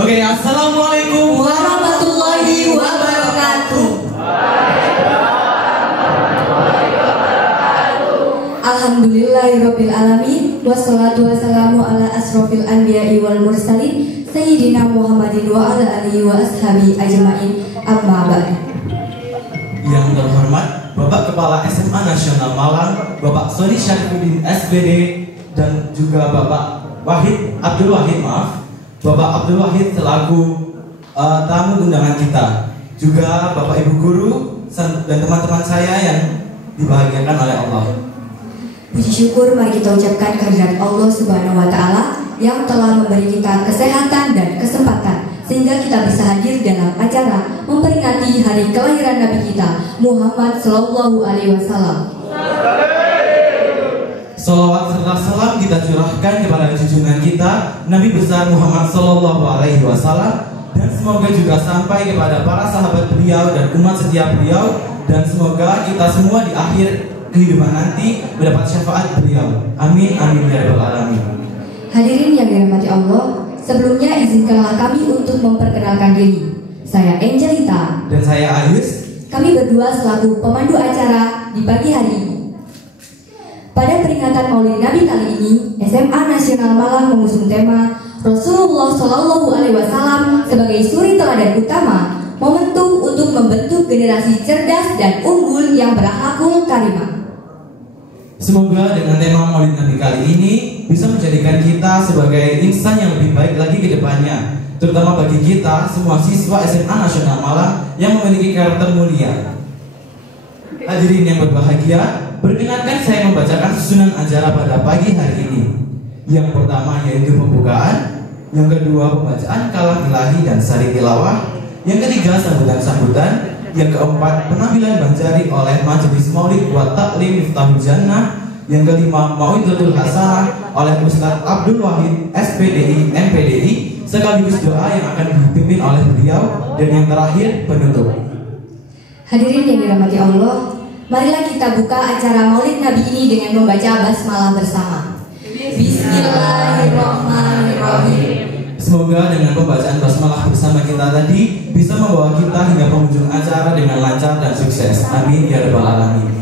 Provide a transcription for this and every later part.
Oke, assalamualaikum warahmatullahi wabarakatuh. Alhamdulillahirabbil alamin wassalatu wassalamu ala asrofil anbiya'i wal mursalin sayyidina Muhammadin wa ala alihi wa ashabi ajmain. Amma ba'd. Yang terhormat Bapak Kepala SMA Nasional Malang, Bapak Soni Syarifuddin SPD, dan juga Bapak Abdul Wahid selaku tamu undangan kita, juga Bapak Ibu guru dan teman-teman saya yang dibahagiakan oleh Allah. Puji syukur mari kita ucapkan kehadirat Allah Subhanahu wa taala yang telah memberi kita kesehatan dan kesempatan sehingga kita bisa hadir dalam acara memperingati hari kelahiran Nabi kita Muhammad Sallallahu Alaihi Wasallam. Salawat serta salam kita curahkan kepada junjungan kita Nabi besar Muhammad Sallallahu Alaihi Wasallam, dan semoga juga sampai kepada para sahabat beliau dan umat setia beliau, dan semoga kita semua di akhir kehidupan nanti mendapat syafaat beliau. Amin amin ya rabbal alamin. Hadirin yang dirahmati Allah, sebelumnya izinkanlah kami untuk memperkenalkan diri. Saya Angelita dan saya Ayus. Kami berdua selaku pemandu acara di pagi hari ini. Pada peringatan Maulid Nabi kali ini, SMA Nasional Malang mengusung tema Rasulullah Shallallahu Alaihi Wasallam sebagai suri teladan utama, momentum untuk membentuk generasi cerdas dan unggul yang berakhlakul karimah. Semoga dengan tema Maulid Nabi kali ini bisa menjadikan kita sebagai insan yang lebih baik lagi ke depannya, terutama bagi kita semua siswa SMA Nasional Malang yang memiliki karakter mulia. Hadirin yang berbahagia, perkenankan saya membacakan susunan acara pada pagi hari ini. Yang pertama yaitu pembukaan, yang kedua pembacaan kalam ilahi dan sari tilawah, yang ketiga sambutan-sambutan, yang keempat penampilan banjari oleh Majelis Maulid wa Ta'lim Miftahul Jannah, yang kelima Mau'izatul Hasanah oleh Ustaz Abdul Wahid SPDI MPDI, sekaligus doa yang akan dipimpin oleh beliau, dan yang terakhir penutup. Hadirin yang dirahmati Allah, marilah kita buka acara Maulid Nabi ini dengan membaca basmalah bersama. Bismillahirrahmanirrahim. Semoga dengan pembacaan basmalah bersama kita tadi bisa membawa kita hingga penghujung acara dengan lancar dan sukses. Amin ya rabbal alamin.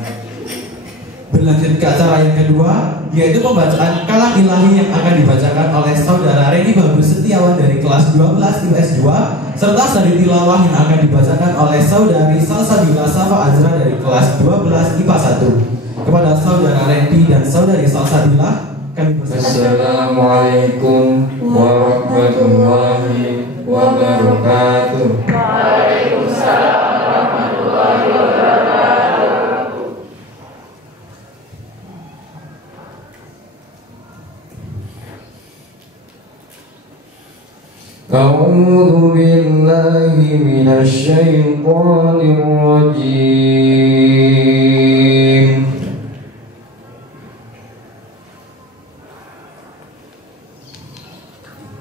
Berlanjut ke acara yang kedua, yaitu pembacaan kalam ilahi yang akan dibacakan oleh saudara Reni Bagus Setiawan dari kelas 12 IPS 2, serta sari tilawah yang akan dibacakan oleh saudari Salsabila Safa Azra dari kelas 12 IPA 1. Kepada saudara Reni dan saudari Salsabila, kami Assalamualaikum warahmatullahi wabarakatuh. Waalaikumsalam warahmatullahi wabarakatuh. A'udzu billahi minasy syaithanir rajim.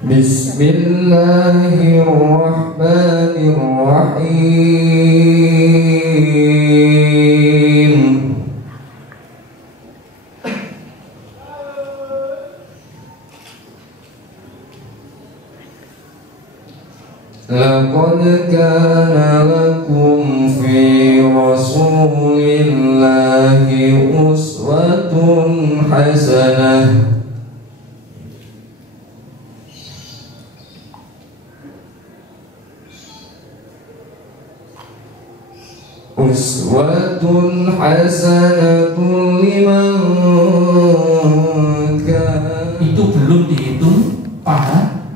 Bismillahirrahmanirrahim. Laqad kana lakum fi rasulillahi uswatun hasanah. Uswatun hasanatun liman kana. Itu belum dihitung pahala.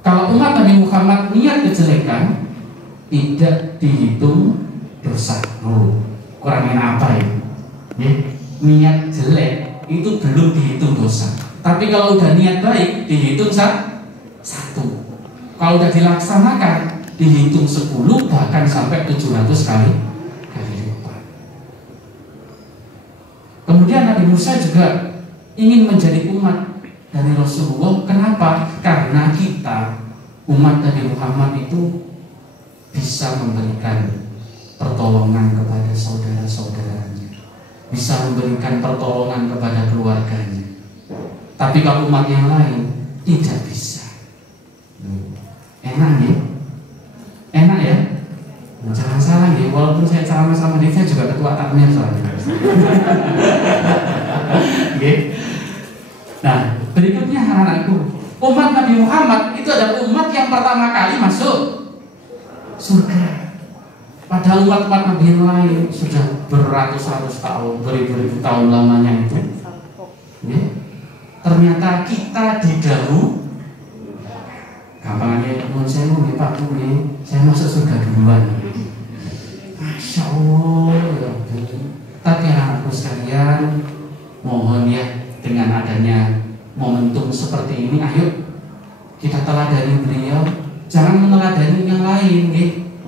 Kalau umat Nabi Muhammad niat kejelekan, tidak dihitung dosa. Kurang enak apa ya? Niat jelek itu belum dihitung dosa. Tapi kalau udah niat baik dihitung satu. Kalau udah dilaksanakan dihitung 10, bahkan sampai 700 kali lipat. Kemudian Nabi Musa juga ingin menjadi umat dari Rasulullah. Kenapa? Karena kita umat Nabi Muhammad itu bisa memberikan pertolongan kepada saudara-saudaranya, bisa memberikan pertolongan kepada keluarganya. Tapi kalau umat yang lain tidak bisa. Enak ya? Enak ya? Jangan salah ya, walaupun saya ceramah sama dia, saya juga ketua takmir soalnya. Nah, berikutnya anak-anakku, umat Nabi Muhammad itu adalah umat yang pertama kali masuk surga. Padahal umat-umat Nabi yang lain sudah beratus-ratus tahun, beribu-ribu tahun lamanya itu. Ternyata kita didahului. Gampang aja, saya mau Pak saya masuk surga duluan. Masya Allah ya. Tapi anakku sekalian, mohon ya, dengan adanya momentum seperti ini, ayo kita teladani beliau. Jangan meneladani yang lain,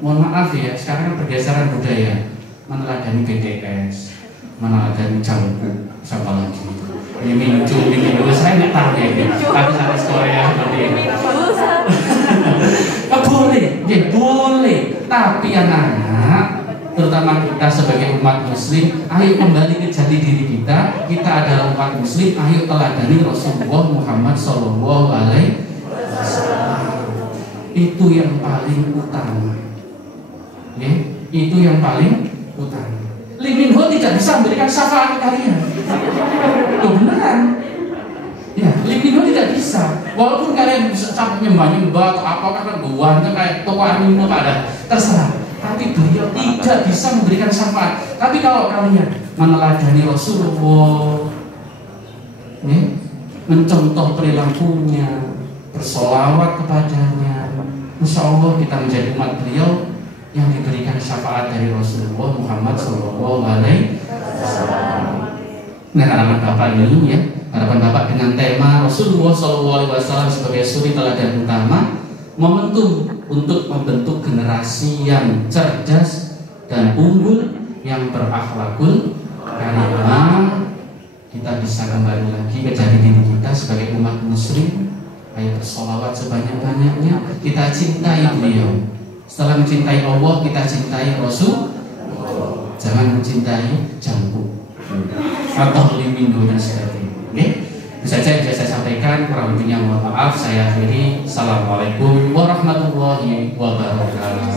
mohon maaf ya, sekarang kan pergeseran budaya, meneladani BTS, meneladani Jangkuk, siapa lagi? Ini Minju, saya nggak tahu ya, tapi artis Korea seperti ini. Boleh, tapi anak-anak, terutama kita sebagai umat Muslim, ayo kembali ke jati diri kita. Kita adalah umat Muslim, ayo teladani Rasulullah Muhammad SAW. Itu yang paling utama. Itu yang paling utama. Lee Min Ho tidak bisa memberikan syafaat kalian. Tuh beneran. Ya, Lee Min Ho tidak bisa. Walaupun kalian bisa sampai nyembah atau apa kan buahnya kayak toko animo pada terserah. Tapi beliau tidak bisa memberikan syafaat. Tapi kalau kalian meneladani Rasulullah, mencontoh perilakunya, bersolawat kepadanya, insya Allah kita menjadi umat beliau yang diberikan syafaat dari Rasulullah Muhammad SAW. Nah, harapan Bapak ini ya, harapan Bapak dengan tema Rasulullah SAW sebagai suri teladan utama, momentum untuk membentuk generasi yang cerdas dan unggul, yang berakhlakul karimah. Kita bisa kembali lagi ke jati diri kita sebagai umat Muslim. Ayo bersolawat sebanyak-banyaknya. Kita cintai beliau. Setelah mencintai Allah, kita cintai Rasul. Jangan mencintai Jangkuk atau Lee Min Ho dan sebagainya. Itu saja yang bisa saya sampaikan. Kurang lebihnya mohon maaf. Saya akhiri. Assalamualaikum warahmatullahi wabarakatuh.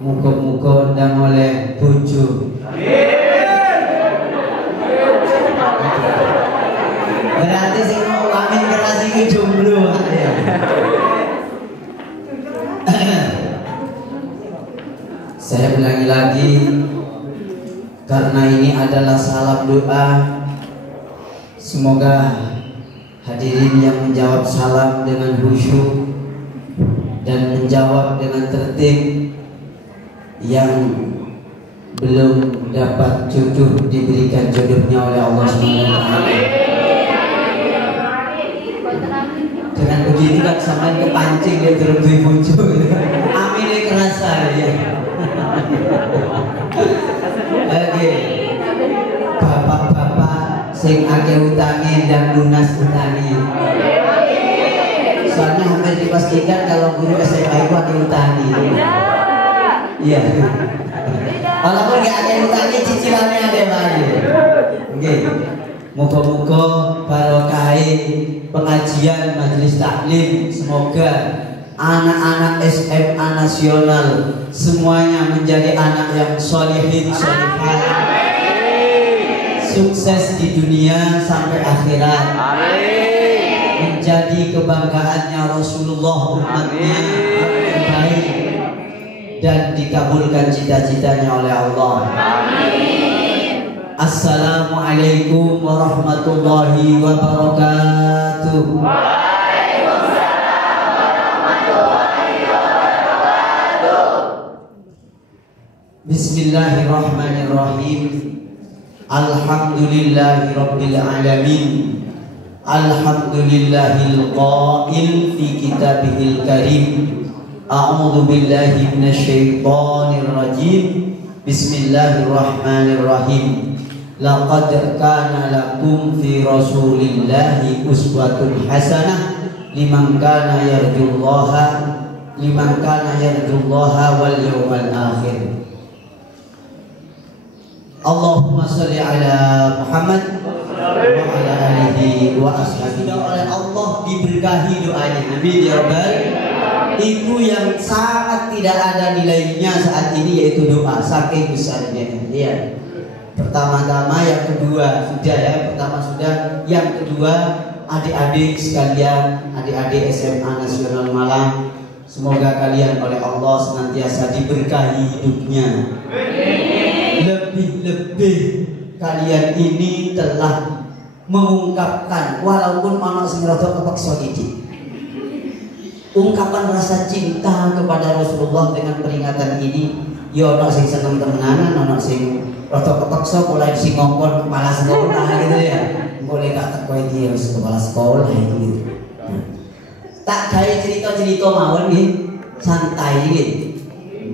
muga-muga ndang oleh bojo. Berarti sing mau amin keras iki jomblo ya. Saya ulangi lagi, karena ini adalah salam doa. Semoga hadirin yang menjawab salam dengan khusyuk dan menjawab dengan tertib, yang belum dapat jodoh diberikan jodohnya oleh Allah SWT. Dengan begitu kan sampai kepancing dia terus bojo. Amine kerasa ya. Oke. Bapak-bapak sing akeh utange dan lunas utange. Soalnya hampir dipastikan kalau guru SMA itu akeh utange. Iya. Walaupun nggak akeh utange cicilannya akeh wae. Oke. Moga-moga barokah pengajian majelis taklim, semoga anak-anak SMA nasional semuanya menjadi anak yang sholihin sholihah, sukses di dunia sampai akhirat, menjadi kebanggaannya Rasulullah umatnya yang baik, dan dikabulkan cita-citanya oleh Allah. Assalamualaikum warahmatullahi wabarakatuh. Bismillahirrahmanirrahim. Alhamdulillahi rabbil alamin. Alhamdulillahil qail fi kitabihil karim. A'udzu billahi minasyaitonir rajim. Bismillahirrahmanirrahim. Laqad kana lakum fi Rasulillahi uswatun hasanah liman kana yarjullaha wal yawmal akhir. Allahumma shalli ala Muhammad wa ala alihi wa ashabihi. Oleh Allah diberkahi doanya. Amin ya rabbal. Itu yang sangat tidak ada nilainya saat ini, yaitu doa, saking besarnya. Ya. Pertama-tama, yang kedua sudah ya. Pertama sudah, yang kedua adik-adik sekalian, adik-adik SMA Nasional Malang, semoga kalian oleh Allah senantiasa diberkahi hidupnya. Lebih-lebih kalian ini telah mengungkapkan, walaupun anak sing rada kepeksa iki, ungkapan rasa cinta kepada Rasulullah dengan peringatan ini. Ya ono sing seneng temenanan, ono sing rada kepeksa, mulai sing ngongkon kepala sekolah gitu ya. Mulai gak teko iki harus kepala sekolah gitu. Tak gawe cerita-cerita mawon nggih, santai nggih.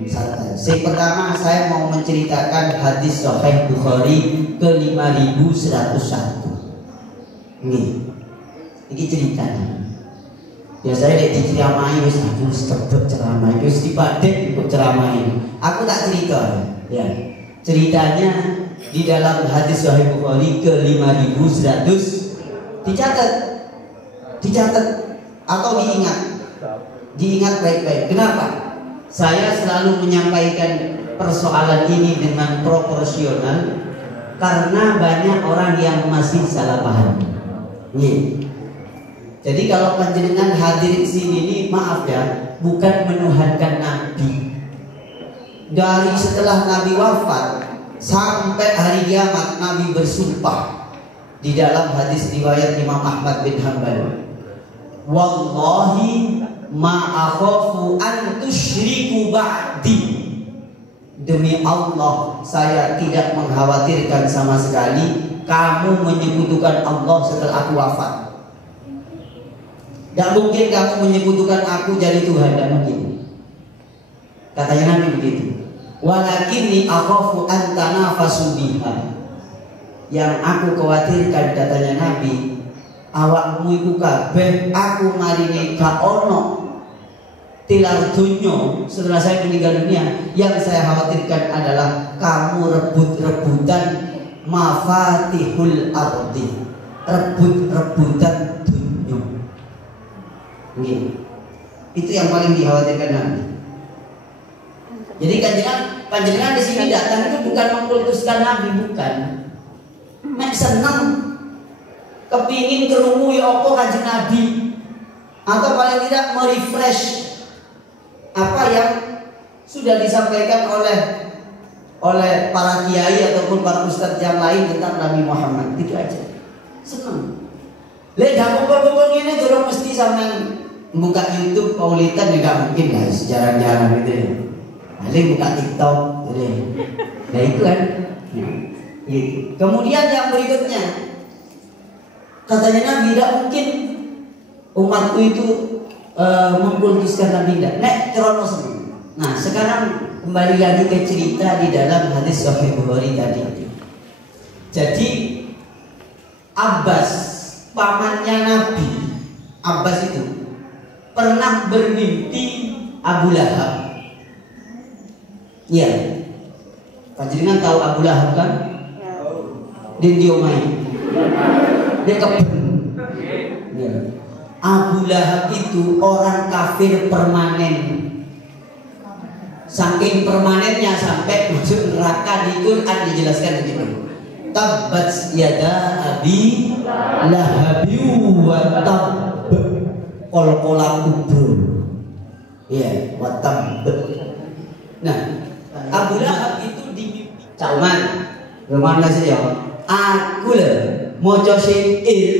Santai. Yang pertama saya mau menceritakan hadis Sahih Bukhari ke-5101. Nggih. Iki ceritanya. Biasanya dek diceramai wis aku stebek ceramah wis dipadek untuk ceramah. Aku tak cerita ya. Ceritanya di dalam hadis Sahih Bukhari ke-5100 dicatat atau diingat baik-baik. Kenapa? Saya selalu menyampaikan persoalan ini dengan proporsional karena banyak orang yang masih salah paham. Nih. Jadi kalau panjenengan hadir di sini ini, maaf ya, bukan menuhankan Nabi. Dari setelah Nabi wafat sampai hari kiamat Nabi bersumpah di dalam hadis riwayat Imam Ahmad bin Hanbal, wallahi ma akhafu an tusyriku ba'di. Demi Allah, saya tidak mengkhawatirkan sama sekali kamu menyekutukan Allah setelah aku wafat. Tidak mungkin kamu menyekutukan aku jadi Tuhan, tidak mungkin. Katanya Nabi begitu. Walakinni akhafu an tanafasu biha. Yang aku khawatirkan, katanya Nabi, awakmu iku kabeh aku marini gak ono tilar dunya setelah saya meninggal dunia. Yang saya khawatirkan adalah kamu rebut-rebutan mafatihul ardi, rebut-rebutan dunya. Itu yang paling dikhawatirkan Nabi. Jadi panjenengan di sini datang itu bukan mengkultuskan Nabi, bukan. Mek seneng kepingin kerungu ya apa kanjeng Nabi, atau paling tidak merefresh apa yang sudah disampaikan oleh para kiai ataupun para ustadz yang lain tentang Nabi Muhammad. Itu aja. Seneng. Lek gak kumpul-kumpul gini durung mesti sampean buka YouTube Paulitan ya gak mungkin lah, jarang-jarang gitu ya. Paling buka TikTok gitu ya. Nah itu kan. Gitu. Kemudian yang berikutnya, katanya Nabi, tidak mungkin umatku itu mengkultuskan Nabi ndak. Nek krono seneng. Nah, sekarang kembali lagi ke cerita di dalam hadis Sahih Bukhari tadi. Jadi Abbas, pamannya Nabi, Abbas itu pernah bermimpi Abu Lahab. Iya. Panjenengan tahu Abu Lahab kan? Dia diomai. Dia keben. Ya. Abu Lahab itu orang kafir permanen. Saking permanennya sampai masuk neraka di Quran dijelaskan begitu. Tabbat yada abi lahabi wa tabb qol-qola kubur. Iya, wa tabb. Nah, Abu Lahab itu dimimpi Salman. Gimana sih ya? Aku lah maca syair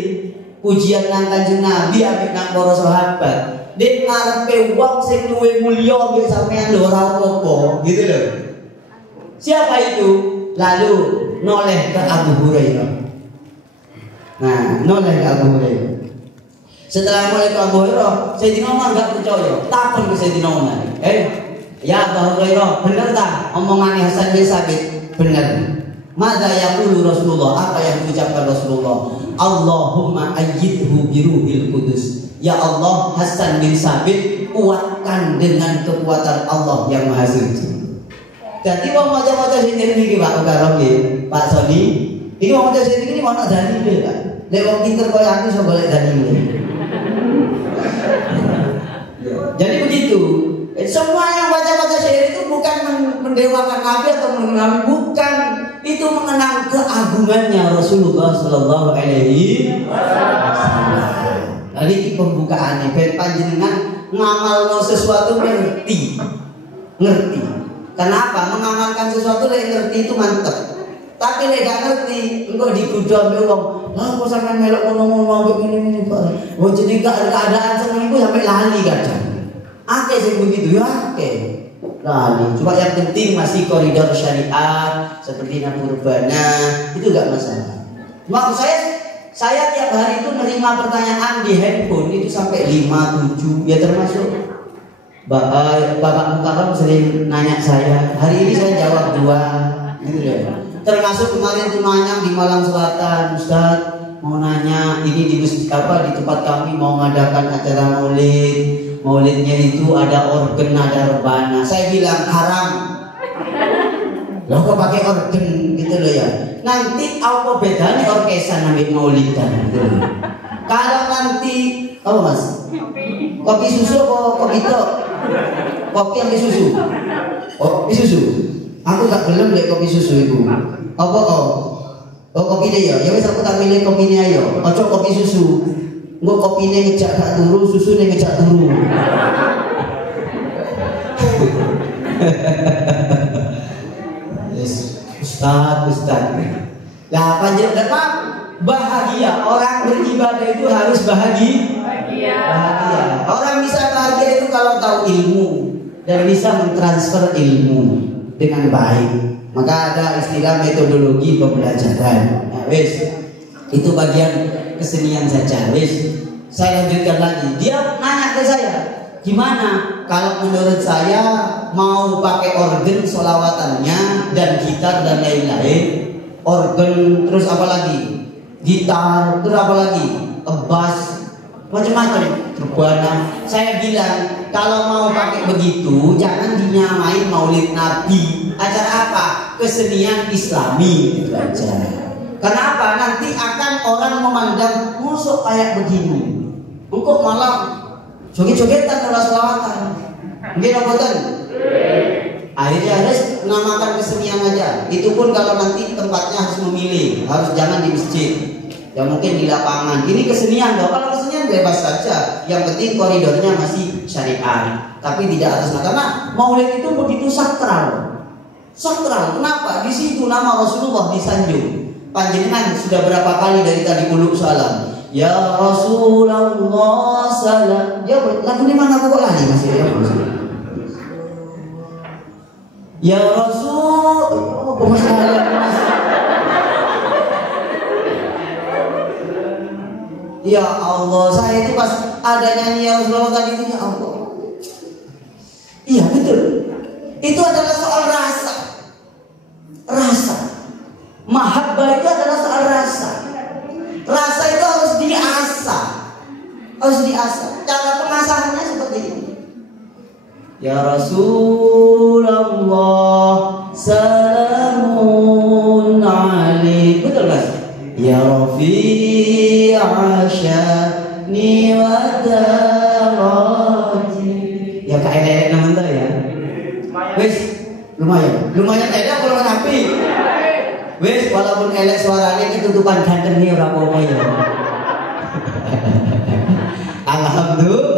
pujian nang Kanjeng Nabi ambek nang para sahabat. Dek ngarepe wong sing luwih mulya ambek sampean lho ora apa-apa, gitu loh. Siapa itu? Lalu noleh ke Abu Hurairah. Nah, noleh ke Abu Hurairah. Setelah noleh ke Abu Hurairah, Sayyidina Umar enggak percaya. Takon ke Sayyidina Umar. Ya Abu Hurairah, bener tak omongannya Hasan bin Sabit? Bener. Mada yaqulu Rasulullah, apa yang diucapkan Rasulullah? Allahumma ayyidhu biruhil qudus. Ya Allah, Hasan bin Sabit kuatkan dengan kekuatan Allah yang Maha Suci. Jadi wong maca-maca sendiri iki Pak Ukarom nggih, Pak Soni. Iki wong maca sendiri iki ono dalile, Pak. Lek wong pinter koyo aku iso golek dalile. Jadi begitu. Semua yang baca-baca syair itu bukan mendewakan Nabi atau mengenang, bukan, itu mengenang keagungannya Rasulullah Sallallahu Alaihi Wasallam. Jadi ini pembukaannya, ben panjenengan ngamalno sesuatu ngerti. Kenapa? Mengamalkan sesuatu lek ngerti itu mantep. Tapi lek gak ngerti, engko digodha mbek wong. Lah kok sampean melok ngono-ngono ngene-ngene Pak. Wong jenenge keadaan seneng iku sampai lali kadang. Akeh sing begitu ya akeh. Lali. Cuma yang penting masih koridor syariat seperti Naburbana itu gak masalah. Maksud saya tiap hari itu menerima pertanyaan di handphone itu sampai 5, 7 ya termasuk Bapak Mukarram sering nanya saya. Hari ini saya jawab 2 gitu ya. Termasuk kemarin tuh nanya di Malang Selatan, Ustaz mau nanya ini di tempat kami mau mengadakan acara maulid. Maulidnya itu ada organ, ada rebana. Saya bilang haram. Loh kok pakai organ gitu loh ya. Nanti apa bedanya orkesan ambil maulidan gitu loh. Kalau nanti apa Mas? Kopi susu apa kopi tok? Kopi ambil susu. Oh, kopi susu. Aku tak belum deh kopi susu itu. Apa kopi deh ya. Ya wis aku tak milih kopinya ayo. Ojo kopi susu. Engko kopine ngejak gak turu, susune ngejak turu. Yes, Ustaz. Lah panjenengan bahagia. Orang beribadah itu harus bahagia. Orang bisa bahagia itu kalau tahu ilmu dan bisa mentransfer ilmu dengan baik. Maka ada istilah metodologi pembelajaran. Nah, wes itu bagian kesenian saja. Wes saya lanjutkan lagi. Dia nanya ke saya, gimana kalau menurut saya mau pakai organ solawatannya dan gitar dan lain-lain. Organ terus apa lagi? Gitar terus apa lagi? Bass macam-macam terbana. Saya bilang kalau mau pakai begitu jangan dinyamain Maulid Nabi. Acara apa? Kesenian Islami itu aja. Kenapa? Nanti akan orang memandang musuh kayak begini. Engkau malah joget-jogetan kalau selawatan. Mungkin apa? Akhirnya harus menamakan kesenian aja. Itu pun kalau nanti tempatnya harus memilih, harus jangan di masjid. Ya mungkin di lapangan. Ini kesenian loh. Kalau kesenian bebas saja. Yang penting koridornya masih syariat. Tapi tidak atas nama. Karena Maulid itu begitu sakral. Sakral. Kenapa? Di situ nama Rasulullah disanjung. Panjenengan sudah berapa kali dari tadi kuluk salam? Ya Rasulullah salam. Ya lagu ini mana aku kok lagi masih ya? Ya Rasul. Oh, ya Allah, saya itu pas ada nyanyi ya Rasulullah tadi itu ya Allah. Iya betul. Itu adalah soal rasa. Rasa. Mahabbah itu adalah soal rasa. Rasa itu harus diasah. Harus diasah. Cara pengasahannya seperti ini. Ya Rasulullah salamun alaik. Betul Mas? Ya Rafi'a sya'ni wa daraji. Ya Kak elek nang ya. Wis lumayan elek kalau nabi. Wis walaupun elek suaranya ketutupan ganteng nih ora apa-apa ya. Alhamdulillah.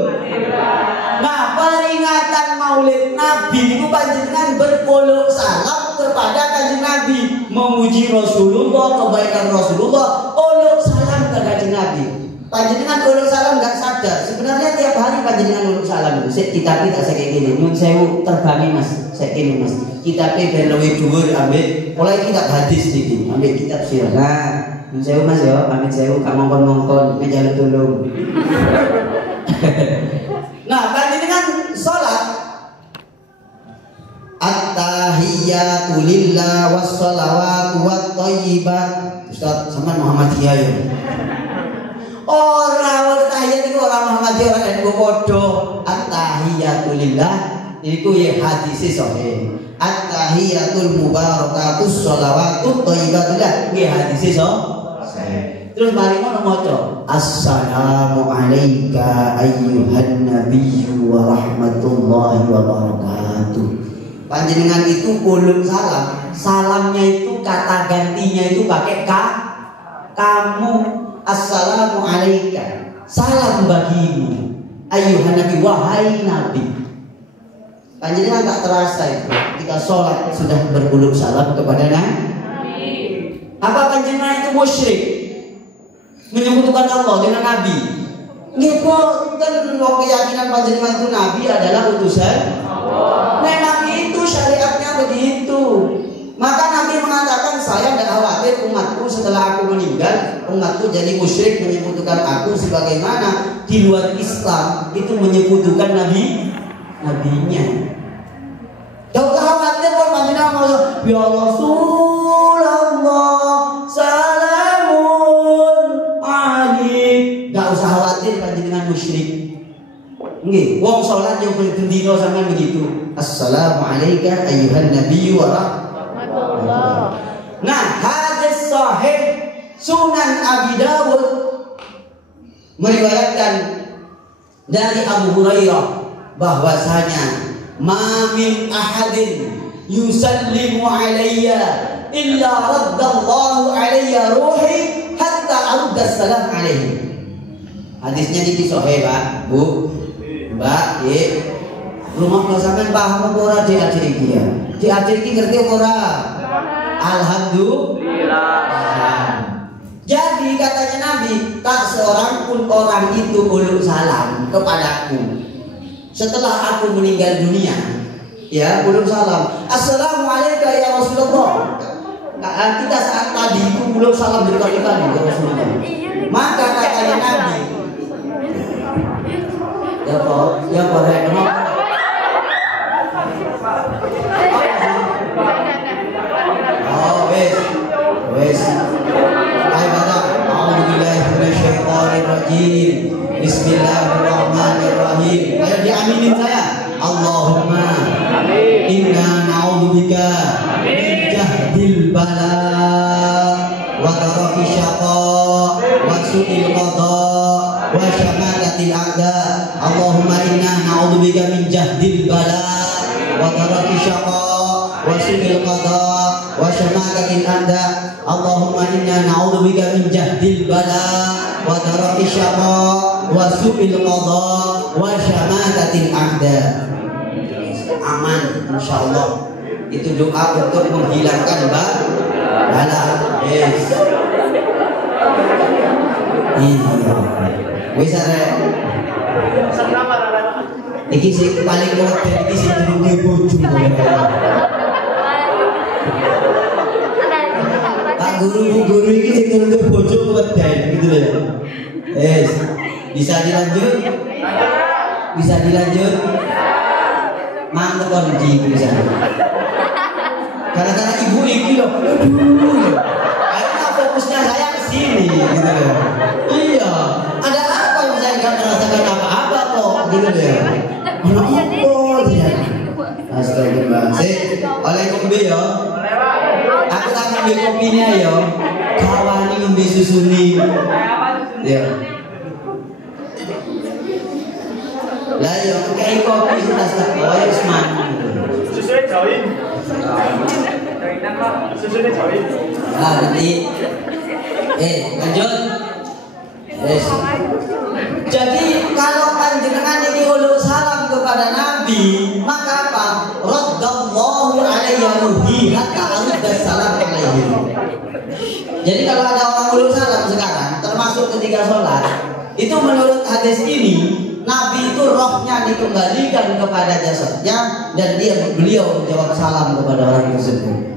Nah, peringatan Maulid Nabi itu panjenengan berpuluh salam kepada Kanjeng Nabi, memuji Rasulullah, kebaikan Rasulullah, uluk salam ke Kanjeng Nabi. Panjenengan uluk salam enggak sadar. Sebenarnya tiap hari panjenengan uluk salam itu. Sik kita saya kayak gini, nyun sewu terbangi Mas. Saya kene Mas. Kitabnya ben luwih dhuwur ambek mulai kitab hadis iki, ambek kitab sirah. Nah, nyun sewu Mas ya, pamit sewu gak mongkon-mongkon ngejaluk tulung. Nah, panjenengan salat at-tahiyatu lillah was-shalawatu wat-thayyibat. Ustaz sampean Muhammadiyah ya. Ora tahiyat iku ora Muhammadiyah ora NU padha. At-tahiyatu lillah iku ya hadis sahih. At-tahiyatul mubarakatus shalawatut thayyibatu lah nggih hadis sahih. Terus mari ngono maca assalamu alayka ayyuhan nabiyyu wa rahmatullahi wa barakatuh. Panjenengan itu ulun salam. Salamnya itu kata gantinya itu pakai kamu. Assalamu alayka. Salam bagimu. Ayyuhan nabi wahai nabi. Panjenengan tak terasa itu ketika sholat sudah beruluk salam kepada Nabi. Apa panjenengan itu musyrik? Menyebutkan Allah dengan Nabi. Nggih boten, keyakinan panjenengan itu Nabi adalah utusan Allah. Memang itu syariatnya begitu. Maka Nabi mengatakan saya tidak khawatir umatku setelah aku meninggal, umatku jadi musyrik menyebutkan aku sebagaimana di luar Islam itu menyebutkan nabinya. Jangan khawatir kalau panjenengan mau ya Rasulullah salamun alaik. Enggak usah khawatir panjenengan musyrik. Nggih, wong salat yo bendina sampean begitu. Assalamu alayka ayyuhan nabiyyu wa rahmatullah. Nah, hadis sahih Sunan Abi Dawud meriwayatkan dari Abu Hurairah bahwasanya ma min ahadin yusallimu alayya illa raddallahu alayya ruhi hatta arudda salam alayhi. Hadisnya ini sahih Pak, Bu, Mbak, rumah kalau sampean paham apa ora diajar iki ya? Diajar iki ngerti apa ora? Alhamdulillah. Jadi katanya Nabi, tak seorang pun orang itu uluk salam kepadaku setelah aku meninggal dunia, ya uluk salam. Assalamualaikum ya Rasulullah. Kita saat tadi itu uluk salam berkali-kali ya Rasulullah. Maka katanya Nabi, ya pada kenapa? Oh wes. A'udzubillahiminasyaitonirrajim. Bismillahirrahmanirrahim. Ayo diaminin saya. Allahumma inna na'udzubika min jahdil bala wa taraki syaqa wa su'il qada wa syamatatil a'da. Allahumma inna na'udzubika min jahdil bala wa taraki syaqa wa su'il qada wa syamatatil a'da. Allahumma inna na'udzubika min jahdil bala wa taraki syaqa wa su'il qada wa syamatatil a'da. Aman insyaallah. Itu doa untuk menghilangkan bala. Yes. Iya. Wis arek. Iki sing paling modern iki sing durung bojo. Pak guru iki sing durung bojo modern gitu ya. Yes. Bisa dilanjut? Bisa dilanjut? Mangga kon di bisa. Karena ibu ini loh, aduh, akhirnya fokusnya saya ke sini, gitu loh. Iya, ada apa yang saya nggak merasakan apa-apa kok, gitu loh. Anak apa tidak? Astagfirullahaladzim. Oleh kopi ya. Aku tak ngambil kopinya ya. Kawani ngambil susu nih. Ya. Lah ya, kayak kopi sudah sekolah Usman. Susunya jauhin. Susunya jauhin. Nah, nanti. Lanjut. Yes. Jadi kalau panjenengan ini ulul salam kepada Nabi, maka apa? Raddallahu alayya ruhi hatta arudda salam alaihi. Jadi kalau ada orang ulul salam sekarang, termasuk ketika sholat, itu menurut hadis ini, Nabi itu rohnya dikembalikan kepada jasadnya dan beliau menjawab salam kepada orang tersebut.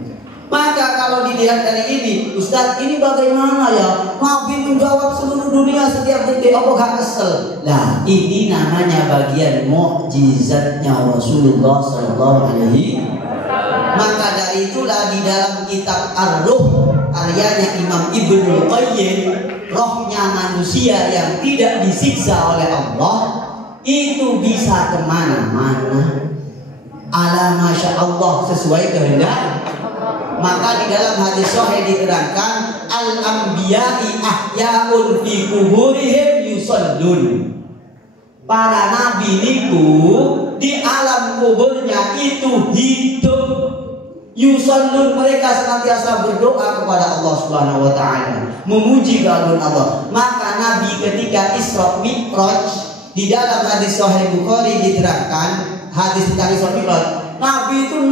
Maka kalau dilihat dari ini, Ustaz, ini bagaimana ya? Nabi menjawab seluruh dunia setiap detik, apa gak kesel? Nah, ini namanya bagian mukjizatnya Rasulullah SAW. Maka dari itulah di dalam kitab Ar-Ruh, karyanya Imam Ibnul Qayyim, rohnya manusia yang tidak disiksa oleh Allah itu bisa kemana-mana. Ala masya Allah, sesuai kehendak. Maka di dalam hadis sahih diterangkan al-anbiya'i ahyaun fi kuburihim yusallun. Para nabi niku di alam kuburnya itu hidup. Yusallun, mereka senantiasa berdoa kepada Allah Subhanahu wa taala, memuji kehadiran Allah. Maka Nabi ketika Isra Mi'raj di dalam hadis sahih Bukhari diterangkan, hadis tentang Isra Mi'raj, Nabi itu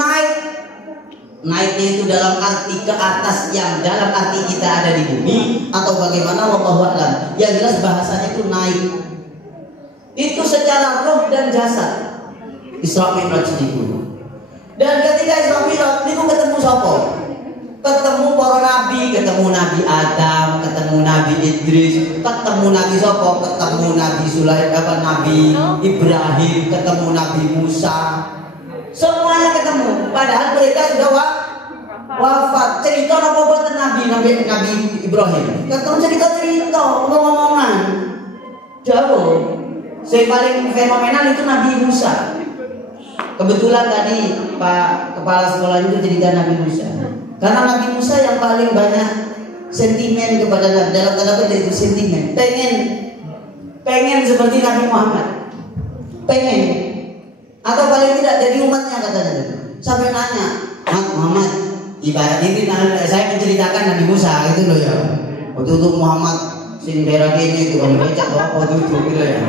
naiknya itu dalam arti ke atas, yang dalam arti kita ada di bumi atau bagaimana wallahu a'lam. Yang jelas bahasanya itu naik. Itu secara roh dan jasad. Isra Mi'raj itu. Dan ketika Isra Mi'raj niku ketemu sapa? Ketemu para nabi, ketemu Nabi Adam, ketemu Nabi Idris, ketemu Nabi sapa? Ketemu Nabi Sulaiman, Nabi Ibrahim, ketemu Nabi Musa. Semuanya ketemu, padahal mereka sudah wafat. Cerita apa buat Nabi Ibrahim? Ketemu cerita ngomong-ngomongan. Jauh. Yang paling fenomenal itu Nabi Musa. Kebetulan tadi Pak Kepala Sekolah itu cerita Nabi Musa. Karena Nabi Musa yang paling banyak sentimen kepada Nabi, dalam kata itu sentimen. Pengen seperti Nabi Muhammad. Pengen. Atau paling tidak jadi umatnya katanya. Sampai nanya, Muhammad, ibarat ini saya menceritakan Nabi Musa gitu loh ya. Waktu itu Muhammad sing daerah gini itu kan becak apa gitu ya.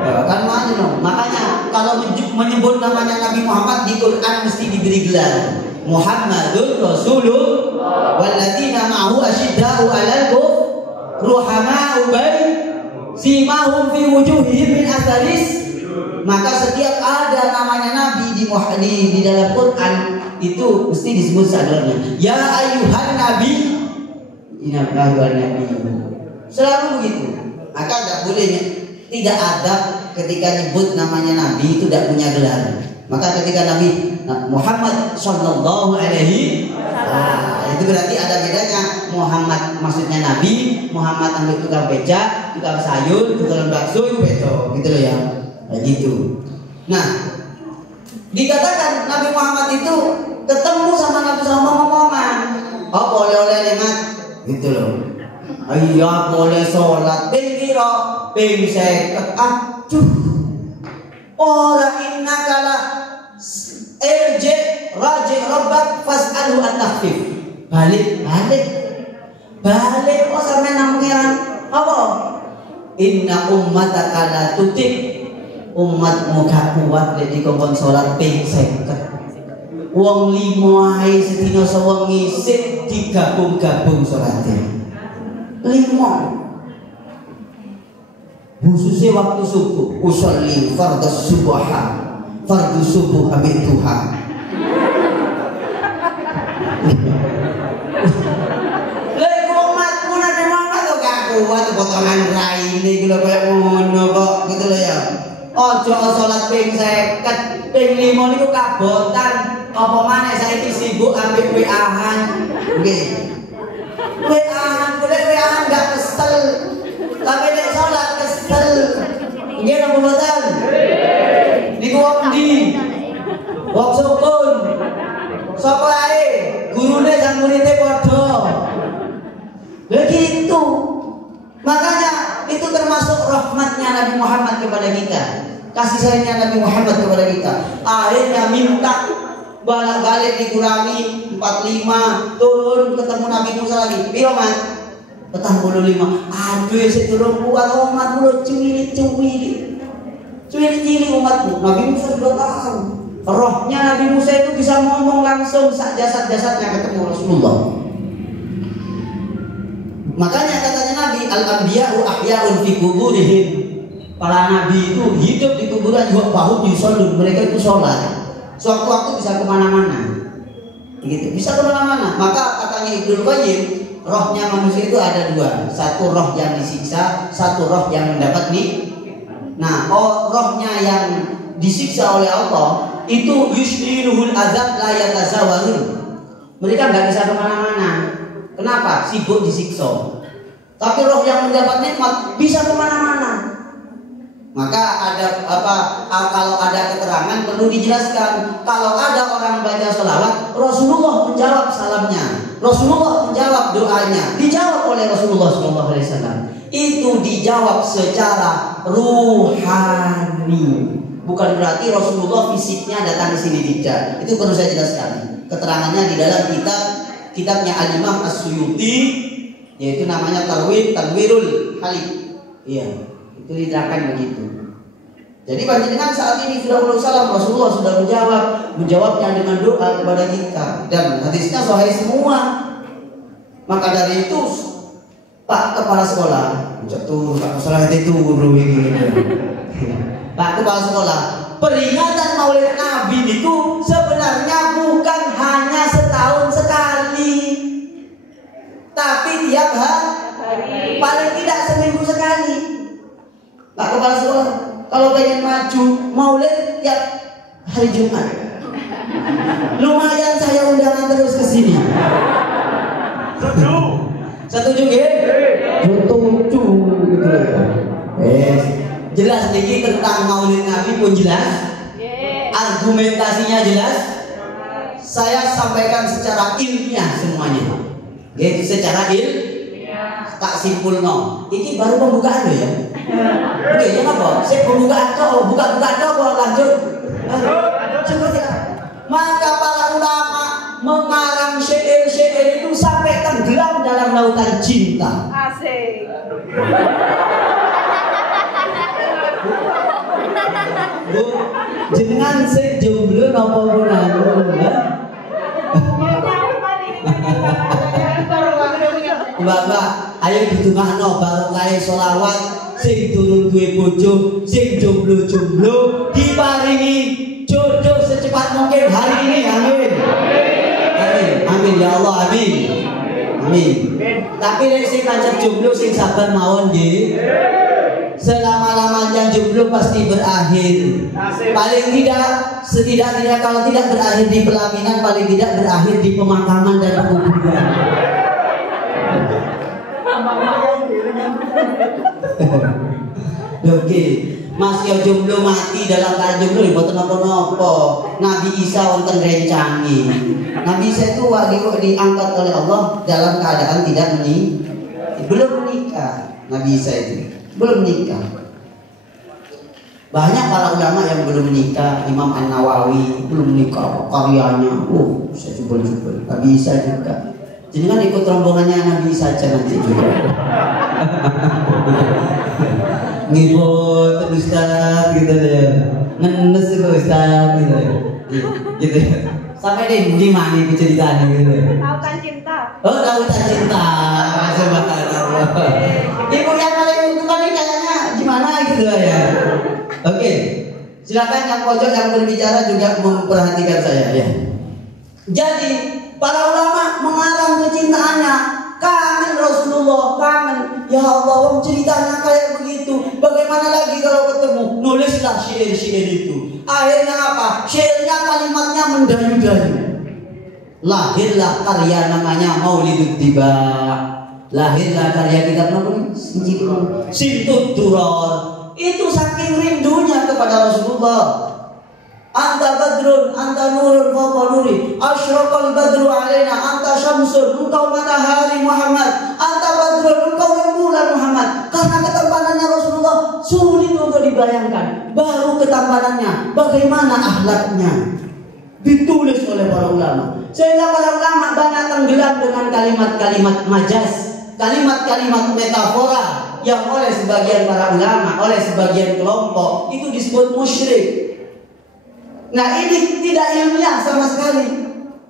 Kan mana dong? Makanya kalau menyebut namanya Nabi Muhammad di Quran mesti diberi gelar Muhammadun Rasulullah walladzina ma'ahu asyidda'u 'alal kufar ruhama'u bainahum simahum fi wujuhihim min atharis. Maka setiap ada namanya Nabi di dalam Quran itu mesti disebut sadarnya. Ya ayuhan Nabi, innallaha wa nabi. Selalu begitu. Maka tidak boleh, tidak ada ketika nyebut namanya Nabi itu tidak punya gelar. Maka ketika Nabi Muhammad Sallallahu Alaihi itu berarti ada bedanya. Muhammad maksudnya Nabi, Muhammad ambil tukang beca, tukang sayur, tukang bakso itu beda, gitu loh ya. Gitu. Nah, dikatakan Nabi Muhammad itu ketemu sama Nabi sama ngomongan. Oh boleh nikmat, gitu loh. Iya boleh sholat, pengiro, pengseket, aduh. Ora inna kala raji robbak fas'alhu at-takhfif. Balik. Oh sampai namanya apa? Inna ummataka la tutik. Umatmu gak kuat jadi kongkon sholat ping 50. Wong 5 ae sedina sewengi sik digabung-gabung sholate. 5. Khususnya waktu subuh, usolli fardhu subuha, fardhu subuh ambil Tuhan. Lha umatmu Nabi Muhammad kok gak kuat. kuat potongan rai ini gitu kayak ngono kok gitu loh ya. Ojo salat ping 50, ping 5 niku kabotan. Apa maneh saiki sibuk ambek WA-an. Nggih. WA-an golek WA-an gak kesel. Tapi nek salat kesel. Nggih napa mboten? Niku wong ndi? Wong sukun. Sapa ae? Gurune sang muridé padha. Begitu. Makanya itu termasuk rahmatnya Nabi Muhammad kepada kita. Kasih sayangnya Nabi Muhammad kepada kita. Akhirnya minta balik dikurangi 45, turun ketemu Nabi Musa lagi. Piro Mas? 45. Aduh sik turun kuat umat mulo cuwili-cuwili. Cuwili-cuwili umatku. Nabi Musa juga tahu. Rohnya Nabi Musa itu bisa ngomong langsung sak jasad-jasadnya ketemu Rasulullah. Makanya katanya Nabi, al-anbiya'u ahya'un fi kuburihim. Para nabi itu hidup di kuburan juga bahut yusallun, mereka itu sholat. Sewaktu-waktu bisa kemana-mana, gitu, bisa kemana-mana. Maka katanya Ibnu Qayyim, rohnya manusia itu ada dua. Satu roh yang disiksa, satu roh yang mendapat Nah, rohnya yang disiksa oleh Allah itu yusliluhul azab la yatazawwarun. Mereka nggak bisa kemana-mana. Kenapa? Sibuk disiksa. Tapi roh yang mendapat nikmat bisa kemana-mana. Maka ada kalau ada keterangan perlu dijelaskan. Kalau ada orang baca sholawat, Rasulullah menjawab salamnya, Rasulullah menjawab doanya, dijawab oleh Rasulullah SAW. Itu dijawab secara ruhani. Bukan berarti Rasulullah fisiknya datang ke sini, tidak. Itu perlu saya jelaskan. Keterangannya di dalam kitabnya Al-Imam As-Suyuti, yaitu namanya Tanwirul Halik. Iya, itu diterangkan begitu. Jadi panjenengan saat ini sudah salam, Rasulullah sudah menjawabnya dengan doa kepada kita, dan hadisnya sahih semua. Maka dari itu Pak Kepala Sekolah, jatuh Pak Kepala itu bro ini. Pak Kepala Sekolah, peringatan Maulid Nabi itu sebenarnya bukan hanya setahun sekali, tapi tiap hari, paling tidak seminggu sekali. Pak Kepala Sekolah, kalau pengen maju Maulid tiap hari Jumat, lumayan saya undangan terus ke sini. Setuju ya? Setuju gitu ya. Jelas nih tentang Maulid Nabi pun jelas. Argumentasinya jelas. Saya sampaikan secara ilmiah semuanya. Jadi secara tak simpulno. Ini baru pembukaan loh ya. Oke, ya apa? Saya pembukaan kok, buka-bukaan kok lanjut. Seperti maka para ulama mengarang syair-syair itu sampai tenggelam dalam lautan cinta. Asik. Bu, jenengan sing jomblo napa menanggung? Mbak, ayo ditungakno barokah sholawat sing durung duwe bojo, sing jomblo-jomblo diparingi jodoh secepat mungkin hari ini. Amin. Amin. Amin ya Allah, amin. Amin. Tapi nek sing pancet jomblo sing sabar mawon nggih. Selama-lamanya jomblo pasti berakhir. Paling tidak, setidak-tidaknya kalau tidak berakhir di pelaminan, paling tidak berakhir di pemakaman dan penguburan. Oke, Mas yo jomblo mati dalam keadaan jomblo mboten napa-napa. Nabi Isa wonten rencangi. Nabi Isa itu kok diangkat oleh Allah dalam keadaan tidak belum menikah. Nabi Isa itu belum menikah. Banyak para ulama yang belum menikah. Imam An-Nawawi belum menikah karyanya. Saya jubel-jubel. Nabi Isa juga. Jadi kan ikut rombongannya Nabi Isa aja nanti juga. Ngibut Ustaz gitu ya. Ngenes ke Ustaz gitu ya. Gitu ya. Sampai di mana itu ceritanya gitu ya. Lautan cinta. Oh, lautan cinta. Subhanallah. Ibu yang paling untung ini kayaknya gimana gitu ya. Oke. Silakan yang pojok yang berbicara juga memperhatikan saya ya. Jadi para ulama mengarang kecintaannya Kangen Rasulullah, kangen. Ya Allah, wong ceritanya kayak begitu. Bagaimana lagi kalau ketemu? Nulislah syair-syair itu. Akhirnya apa? Syairnya kalimatnya mendayu-dayu. Lahirlah karya namanya Maulidut Tiba. Lahirlah karya kitab nomor Sintut Duror. Itu saking rindunya kepada Rasulullah. Anta badrun, anta nurun fawqa nuri, asyraqal badru alaina, anta syamsun, engkau matahari Muhammad, anta badrun, engkau rembulan Muhammad. Karena ketampanannya Rasulullah sulit untuk dibayangkan. Baru ketampanannya, bagaimana akhlaknya ditulis oleh para ulama. Sehingga para ulama banyak tenggelam dengan kalimat-kalimat majaz, kalimat-kalimat metafora yang oleh sebagian para ulama, oleh sebagian kelompok itu disebut musyrik. Nah, ini tidak ilmiah sama sekali.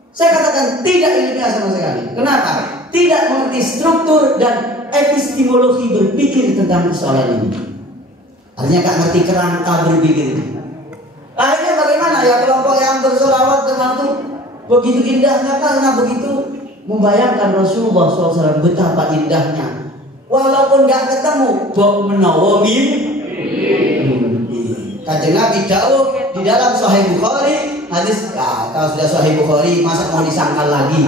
Saya katakan tidak ilmiah sama sekali. Kenapa? Tidak mengerti struktur dan epistemologi berpikir tentang persoalan ini. Artinya gak ngerti kerangka berpikir. Akhirnya bagaimana ya kelompok yang bersolawat dengan itu begitu indahnya karena begitu membayangkan Rasulullah SAW betapa indahnya. Walaupun gak ketemu, bok menawa Kanjeng Nabi Daud di dalam Sahih Bukhari hadis, kalau sudah Sahih Bukhari masa mau disangkal lagi.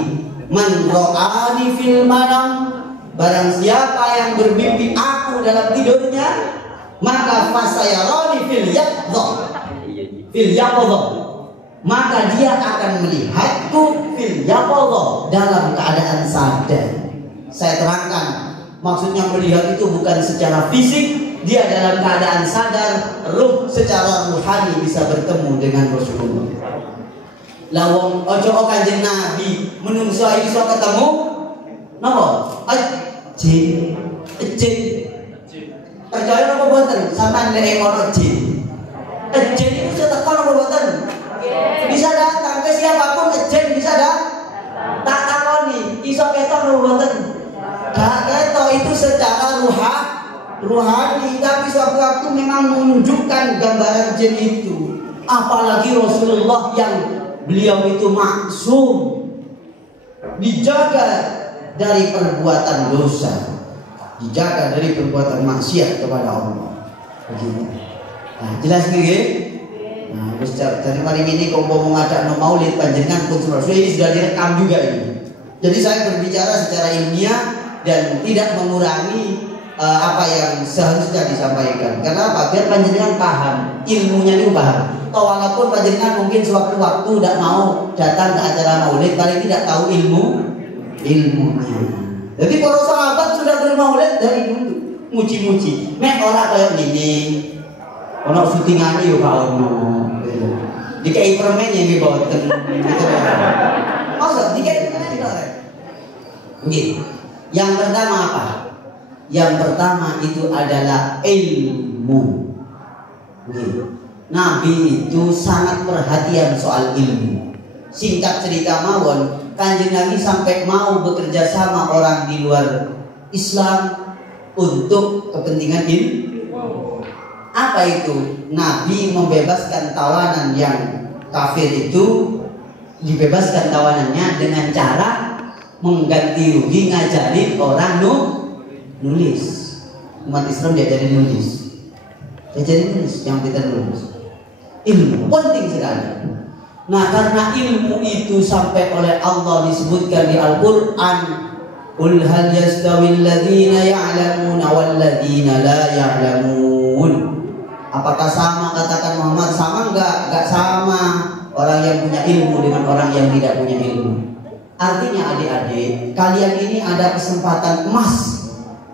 Man ra'ani fil manam, barang siapa yang bermimpi aku dalam tidurnya, maka fasayarani fil yaqdha, maka dia akan melihatku fil yaqdha, dalam keadaan sadar. Saya terangkan, maksudnya melihat itu bukan secara fisik. Dia dalam keadaan sadar, ruh secara ruhani bisa bertemu dengan Rasulullah. Lawong ojo Kanjeng Nabi menungso iso ketemu napa? Jin. Percaya napa boten? Sampeyan nek ono jin. Jin itu bisa tekan napa boten? Bisa datang ke siapapun, jin bisa datang. Tak takoni, iso ketok napa boten? Gak ketok, itu secara ruhani, tapi suatu waktu memang menunjukkan gambaran jin itu. Apalagi Rasulullah yang beliau itu maksum, dijaga dari perbuatan dosa, dijaga dari perbuatan maksiat kepada Allah. Begini. Nah, jelas nggih? Nah, wis dari hari ini kok mau ngadak maulid panjenengan pun ini sudah direkam juga ini. Jadi saya berbicara secara ilmiah dan tidak mengurangi apa yang seharusnya disampaikan. Karena apa? Biar panjenengan paham, ilmunya itu paham. Atau walaupun panjenengan mungkin sewaktu-waktu tidak mau datang ke acara maulid, paling tidak tahu ilmunya. Jadi para sahabat sudah bermaulid dari dulu, muji-muji. Mek ora kayak gini, ono syutingane yo gak ono. Dikai permen yang dibawakan. Masa dikai permen ora? Nggih. Yang pertama apa? Yang pertama itu adalah ilmu. Nabi itu sangat perhatian soal ilmu. Singkat cerita mawon, Kanjeng Nabi sampai mau bekerja sama orang di luar Islam untuk kepentingan ilmu. Apa itu? Nabi membebaskan tawanan yang kafir itu, dibebaskan tawanannya dengan cara mengganti rugi ngajarin orang nulis. Umat Islam diajarin nulis. Diajarin nulis, yang kita nulis. Ilmu penting sekali. Nah, karena ilmu itu sampai oleh Allah disebutkan di Al-Qur'an, "Qul hal yastawil ladzina ya'lamuna wal ladzina la ya'lamun." Apakah sama, katakan Muhammad, sama enggak? Enggak sama orang yang punya ilmu dengan orang yang tidak punya ilmu. Artinya adik-adik, kalian ini ada kesempatan emas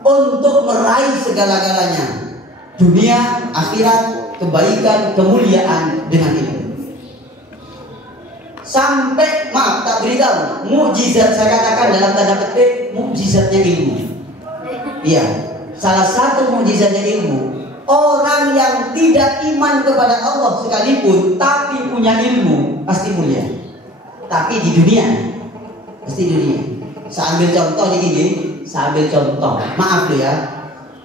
untuk meraih segala-galanya, dunia, akhirat, kebaikan, kemuliaan dengan ilmu. Sampai, maaf tak beritahu, mukjizat, saya katakan dalam tanda petik, mukjizatnya ilmu. Iya, salah satu mukjizatnya ilmu. Orang yang tidak iman kepada Allah sekalipun tapi punya ilmu pasti mulia. Tapi di dunia, pasti dunia. Saya ambil contoh ini, saya ambil contoh. Maaf ya,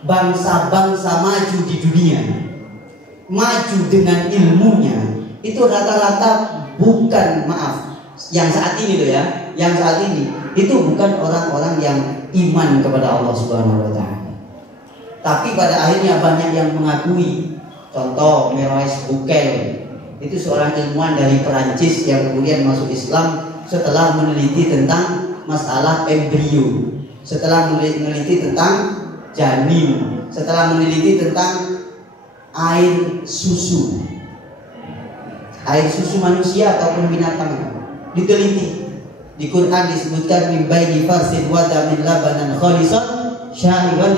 bangsa-bangsa maju di dunia, maju dengan ilmunya, itu rata-rata bukan, maaf, yang saat ini loh ya, yang saat ini itu bukan orang-orang yang iman kepada Allah Subhanahu wa taala. Tapi pada akhirnya banyak yang mengakui. Contoh Meroes Bukel, itu seorang ilmuwan dari Perancis yang kemudian masuk Islam setelah meneliti tentang masalah embrio, setelah meneliti tentang janin, setelah meneliti tentang air susu manusia ataupun binatang, diteliti. Di Quran disebutkan min baini farsin wa damin labanan khalisan syariban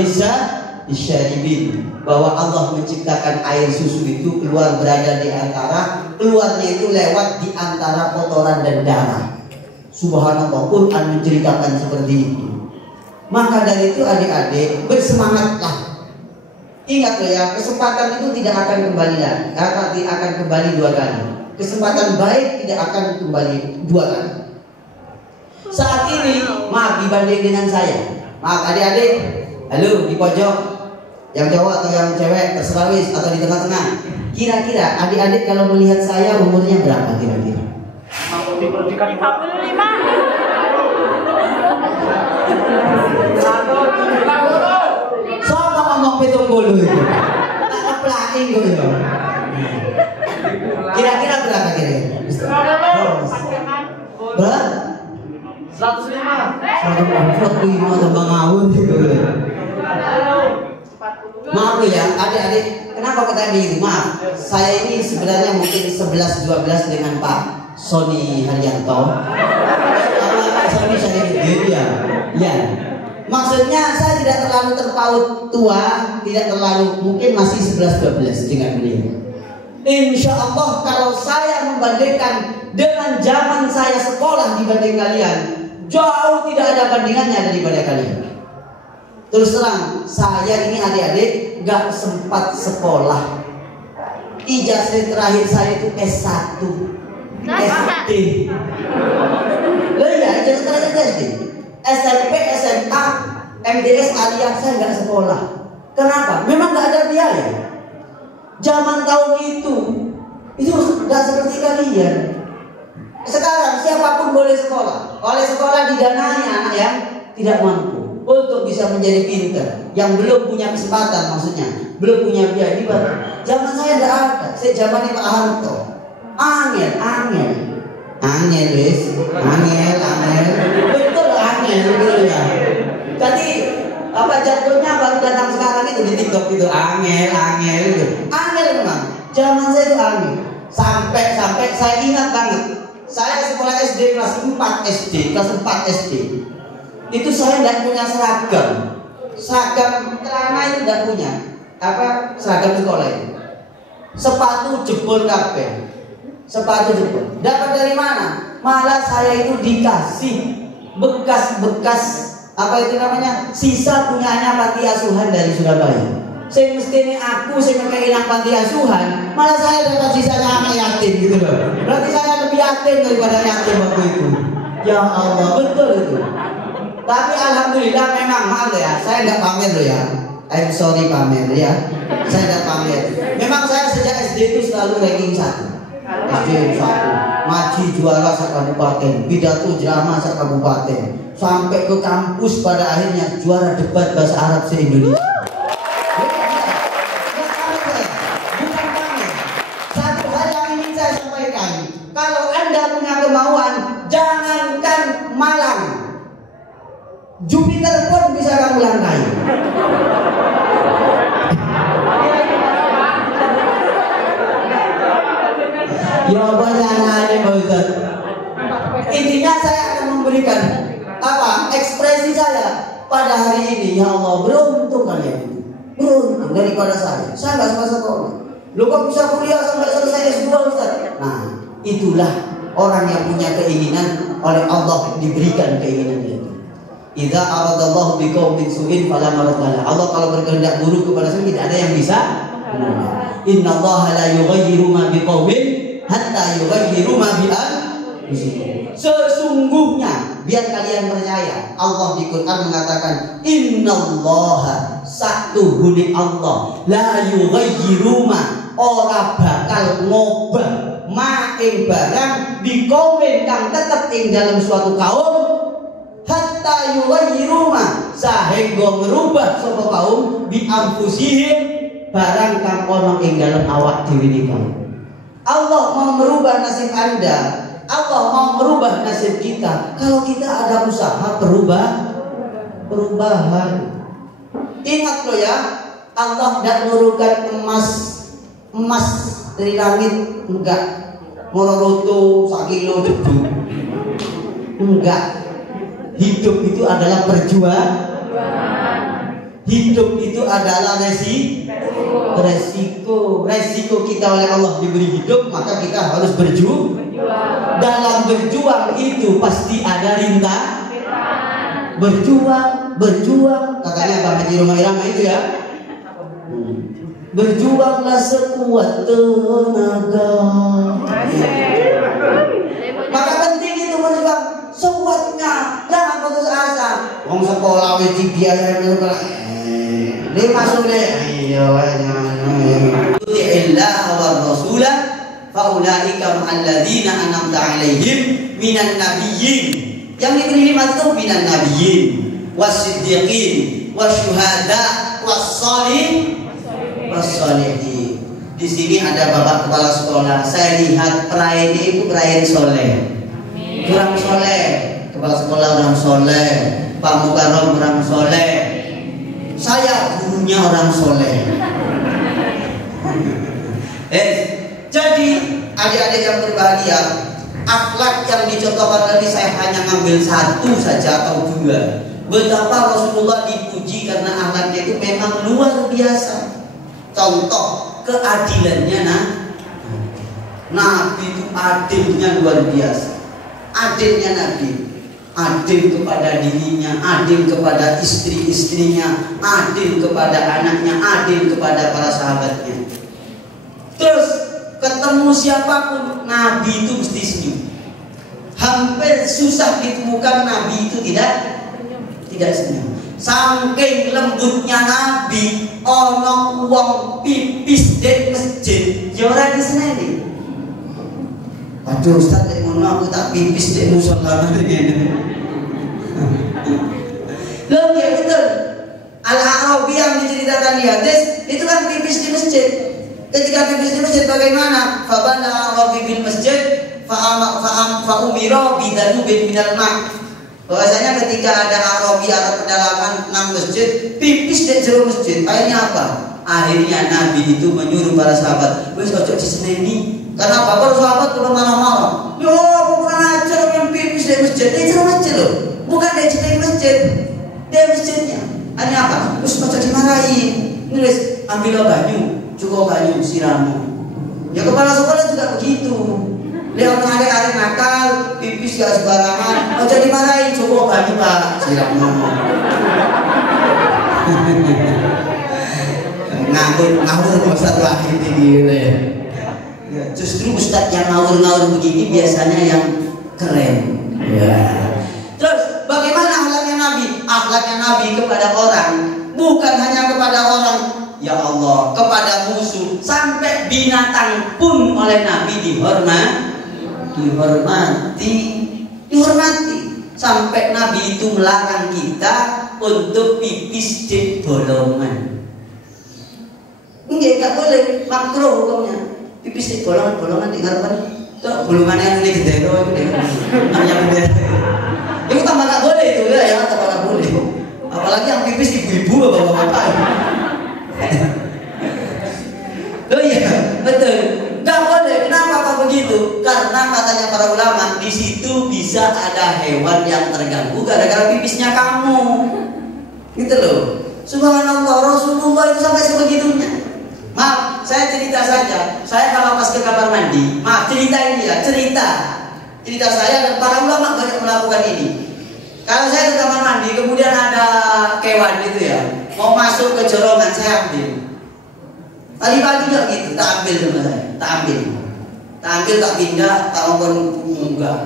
lisyaribin, bahwa Allah menciptakan air susu itu berada di antara, keluarnya itu lewat di antara kotoran dan darah. Subhanallah, Quran menceritakan seperti itu. Maka dari itu adik-adik bersemangatlah. Ingat loh ya, kesempatan itu tidak akan kembali lagi, akan kembali 2 kali. Kesempatan baik tidak akan kembali 2 kali. Saat ini, maaf dibanding dengan saya. Maaf adik-adik, halo di pojok, yang cowok atau yang cewek, terserah wis, atau di tengah-tengah. Kira-kira adik-adik kalau melihat saya umurnya berapa kira-kira? 45. Sopo ngomong 70 itu? Tak keplaking gue ya. Kira-kira berapa kira-kira? Berapa? 105. 145 tambah ngawun gitu. Maaf ya adik-adik, kenapa kata begitu? Maaf, saya ini sebenarnya mungkin 11-12 dengan Pak Sony Haryanto. Pak Sony Haryanto ya. Maksudnya saya tidak terlalu terpaut tua, tidak terlalu, mungkin masih 11-12 dengan beliau. Insya Allah kalau saya membandingkan dengan zaman saya sekolah dibanding kalian, jauh tidak ada bandingannya daripada kalian. Terus terang, saya ini adik-adik gak sempat sekolah. Ijazah terakhir saya itu S1 SD. Loh ya, ijazah terakhir SD. SMP, SMA, MDS, aliyah saya gak sekolah. Kenapa? Memang gak ada biaya. Zaman tahun itu gak seperti kalian. Sekarang siapapun boleh sekolah. Oleh sekolah didanai anak yang tidak mampu untuk bisa menjadi pintar, yang belum punya kesempatan, maksudnya belum punya biaya. Zaman saya tidak ada. Zamannya Pak Harto, angel, betul angel gitu ya. Jadi apa jatuhnya baru datang sekarang itu di TikTok itu angel gitu. Angel memang. Zaman saya itu angel. Sampai saya ingat banget. Saya sekolah SD kelas 4 SD. Itu saya tidak punya seragam celana itu tidak punya, seragam sekolah itu. Sepatu jebol kabeh, dapat dari mana? Malah saya itu dikasih bekas sisa punyanya panti asuhan dari Surabaya. Saya mesti aku kehilangan panti asuhan, malah saya dapat sisanya anak yatim gitu loh. Berarti saya lebih yatim daripada yatim waktu itu. Ya Allah, betul itu. Tapi alhamdulillah memang maaf ya, saya nggak pamer loh ya. I'm sorry pamer ya. Saya nggak pamer. Memang saya sejak SD itu selalu ranking 1. SD 1. Ngaji juara se-kabupaten, pidato drama se-kabupaten, sampai ke kampus pada akhirnya juara debat bahasa Arab se-Indonesia. Bukan pamer. Satu hal yang ingin saya sampaikan, kalau Anda punya kemauan, jangankan Malang, Jupiter pun bisa kamu langkai. Ya jangan aja Pak Ustaz. Intinya saya akan memberikan ekspresi saya pada hari ini. Ya Allah, beruntung kalian itu. Beruntung daripada saya nggak sempat sekolah. Lu kok bisa kuliah sampai selesai S2 Ustaz? Nah, itulah orang yang punya keinginan, oleh Allah diberikan keinginan itu. Idza aradallahu biqaumin su'in fala maraddalah. Allah kalau berkehendak buruk kepada saya tidak ada yang bisa. Innallaha la yughayyiru ma biqaumin hatta yughayyiru ma bi anfusihim. Sesungguhnya, biar kalian percaya, Allah di Quran mengatakan innallaha satuhune Allah la yughayyiru ma, ora bakal ngobah ma ing barang biqaumin kang tetep ing dalam suatu kaum hatta yughayyiru ma sahengga ngerubah sapa kaum bi anfusihim barang kang ana ing dalam awak dhewe niki. Allah mau merubah nasib Anda, Allah mau merubah nasib kita kalau kita ada usaha perubahan. Ingat loh ya, Allah tidak menurunkan emas dari langit, enggak. Mororoto sakilo debu, enggak. Hidup itu adalah perjuangan. Hidup itu adalah resiko kita oleh Allah diberi hidup, maka kita harus berjuang. Dalam berjuang itu pasti ada rintangan. Berjuang katanya Pak Haji Roma Irama itu ya. Berjuanglah sekuat tenaga. Maka penting itu berjuang sekuatnya, jangan putus asa. Wong sekolah wis dibiayai dia masuk deh. Iya, Allah wa rasulah faulaika ma'alladzina an'amta 'alaihim minan nabiyyin. Yang diberi nikmat itu minan nabiyyin wasiddiqin wasyuhada wassalihin. Di sini ada Bapak Kepala Sekolah. Saya lihat peraih itu peraih soleh. Kurang soleh. Kepala Sekolah orang soleh. Pak Mukarram orang soleh. Saya gurunya orang soleh. Jadi adik-adik yang berbahagia, akhlak yang dicontohkan tadi saya hanya ngambil satu saja atau dua. Betapa Rasulullah dipuji karena akhlaknya itu memang luar biasa. Contoh keadilannya Nabi itu adilnya luar biasa. Adilnya Nabi, adil kepada dirinya, adil kepada istri-istrinya, adil kepada anaknya, adil kepada para sahabatnya. Terus ketemu siapapun Nabi itu mesti senyum. Hampir susah ditemukan Nabi itu tidak senyum. Saking lembutnya Nabi, ono wong pipis di masjid, ya ora diseneni. Waduh Ustaz, lek ngono aku tak pipis di musala ngene. Loh ya betul. Al-Arabi yang diceritakan di hadis itu kan pipis di masjid. Ketika pipis di masjid bagaimana? Fabana Arabi bil masjid fa'umira bidhanubin minal ma'. Bahwasanya ketika ada Arabi Arab pedalaman nang masjid, pipis di jero masjid. Akhirnya apa? Akhirnya Nabi itu menyuruh para sahabat, wis ojo diseneni. Karena para sahabat udah marah-marah. Yo, aku kurang ajar yang pipis di masjid. Di jero masjid loh. Bukan di jero masjid. Di masjidnya. Akhirnya apa? Wis ojo dimarahin. Nulis ambil banyu, cukup banyu siramu. Ya kepala sekolah juga begitu. Dia orang ada nakal, pipis gak sembarangan, mau jadi marahin, coba banyu Pak, siram ngomong. Ngawur Ustaz Wahid ini ya. Justru Ustaz yang ngawur begini biasanya yang keren. Ya. Terus bagaimana akhlaknya Nabi? Akhlaknya Nabi kepada orang, bukan hanya kepada orang. Ya Allah, kepada musuh, sampai binatang pun oleh Nabi dihormati. Sampai Nabi itu melarang kita untuk pipis di bolongan. Enggak boleh, makruh hukumnya. Pipis di bolongan di ngarepan. Tuh bolongan yang ini gendero itu deh. Namanya gendero. Itu tambah enggak boleh itu ya, tambah enggak boleh. Apalagi yang pipis ibu-ibu bapak-bapak. Oh iya, betul. Enggak boleh. Kenapa kok begitu? Karena katanya para ulama, di situ bisa ada hewan yang terganggu gara-gara pipisnya kamu. Gitu loh. Subhanallah, Rasulullah itu sampai sebegitunya. Maaf, saya cerita saja. Saya kalau pas ke kamar mandi, maaf cerita ini ya, cerita saya dan para ulama banyak melakukan ini. Kalau saya ke kamar mandi, kemudian ada kewan gitu ya, mau masuk ke jorongan, saya ambil. Pagi-pagi juga gitu, tak ambil sama saya, tak ambil, tak pindah, tak ngomong enggak.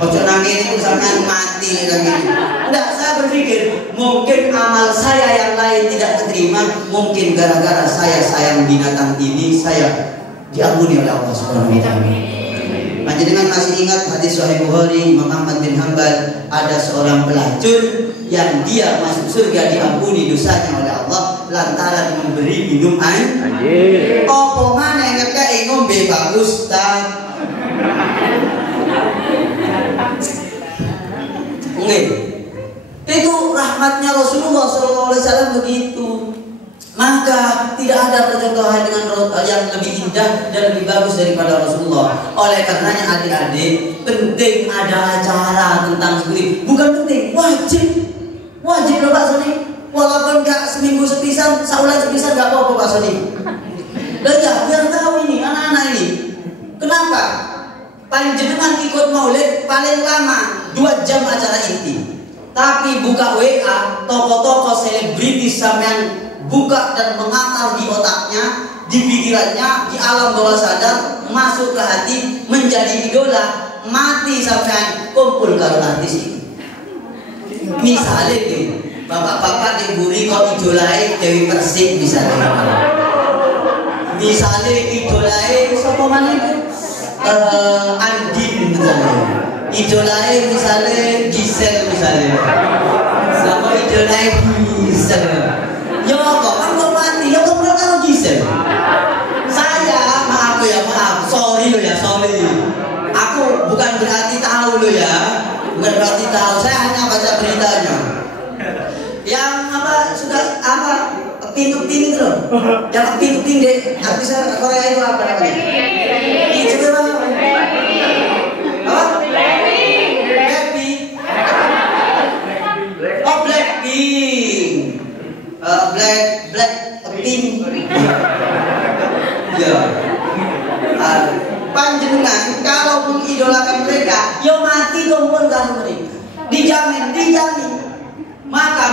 Ojo nangis itu misalkan mati lagi. Enggak, saya berpikir mungkin amal saya yang lain tidak terima, mungkin gara-gara saya sayang binatang ini, saya diampuni oleh Allah Subhanahu wa taala. Panjenengan masih ingat hadis Sahih Bukhari Imam Ahmad bin Hanbal, ada seorang pelacur yang dia masuk surga diampuni dosanya oleh Allah lantaran memberi minum anjing. Apa maneh ngekek ngombe Pak Ustaz? Nggih. Itu rahmatnya Rasulullah SAW begitu. Maka tidak ada percontohan dengan yang lebih indah dan lebih bagus daripada Rasulullah. Oleh karenanya adik-adik, penting ada acara tentang seperti. Bukan penting, wajib loh Pak Soni. Walaupun nggak seminggu sepisan, saulan sepisan nggak apa-apa Pak Soni. Dan ya biar tahu ini anak-anak ini. Kenapa? Panjenengan ikut maulid paling lama 2 jam acara inti. Tapi buka WA, toko-toko selebritis sampean buka dan mengantar di otaknya, di pikirannya, di alam bawah sadar, masuk ke hati, menjadi idola, mati sampean kumpul kalau artis ini. Misalnya nih, bapak-bapak di buri kok idolai Dewi Persik misalnya. Misalnya idolai siapa mana itu? Andin misalnya. Idolai misalnya Gisel misalnya. Sama idolai Gisel. Ya kok kan kok mati, ya kok kalau Gisel. Saya maaf sorry lo ya, sorry. Aku bukan berarti tahu lo ya, bukan berarti tahu. Saya hanya baca beritanya. Yang sudah ping-ping itu loh. Yang ping-ping deh, artis Korea itu apa namanya? Itu apa? Blackpink. Ya. Panjenengan kalau mengidolakan mereka, ya mati kumpul karo mereka. Dijamin. Maka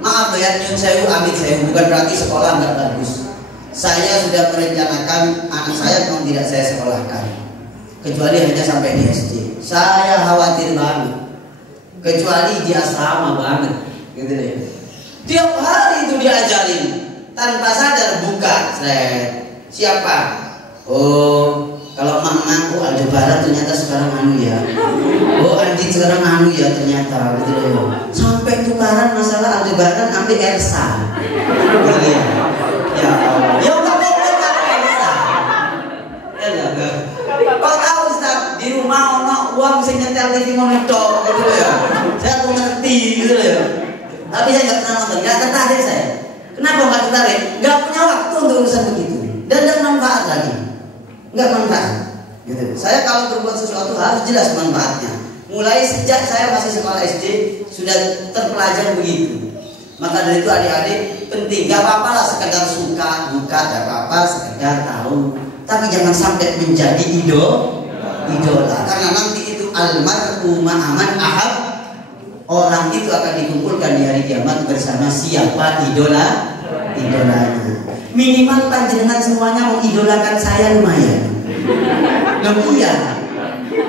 maaf ya, nyun sewu amit sewu, bukan berarti sekolah nggak bagus. Saya sudah merencanakan anak saya memang tidak saya sekolahkan, kecuali hanya sampai di SD. Saya khawatir banget, kecuali di asrama banget, gitu deh. Tiap hari itu diajarin tanpa sadar buka siapa? Oh, kalau mamaku Aldebaran ternyata sekarang anu ya. Oh, Andi sekarang anu ya ternyata gitu loh. Sampai tukaran masalah Aldebaran ambil Elsa. Gitu ya. Ya Allah. Ya enggak apa-apa Elsa. Ya. Kau tahu Ustaz, di rumah ono uang sing nyetel TV monitor gitu loh ya. Saya tuh ngerti gitu loh ya. Tapi saya nggak pernah nonton, nggak tertarik saya. Kenapa nggak tertarik? Nggak punya waktu untuk urusan begitu. Dan nggak manfaat lagi, nggak manfaat. Gitu. Saya kalau berbuat sesuatu harus jelas manfaatnya. Mulai sejak saya masih sekolah SD sudah terpelajar begitu. Maka dari itu adik-adik penting. Nggak apa-apa lah sekedar suka, buka, nggak apa-apa sekedar tahu. Tapi jangan sampai menjadi idola. Karena nanti itu almarhum ma'aman ahab. Orang itu akan dikumpulkan di hari kiamat bersama siapa idolanya. Minimal panjenengan semuanya mengidolakan saya lumayan. Iya,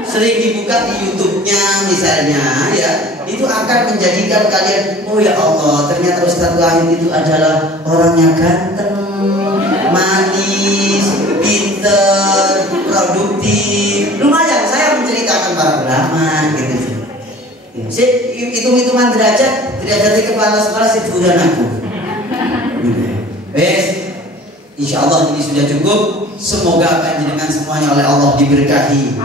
sering dibuka di YouTube-nya misalnya ya, itu akan menjadikan kalian, oh ya Allah, ternyata Ustadz Wahid itu adalah orangnya ganteng, manis, pinter, produktif. Lumayan saya menceritakan para ulama gitu. Hitung-hitungan derajat di kepala sekolah sebulan aku. Insya Allah ini sudah cukup. Semoga panjenengan semuanya oleh Allah diberkahi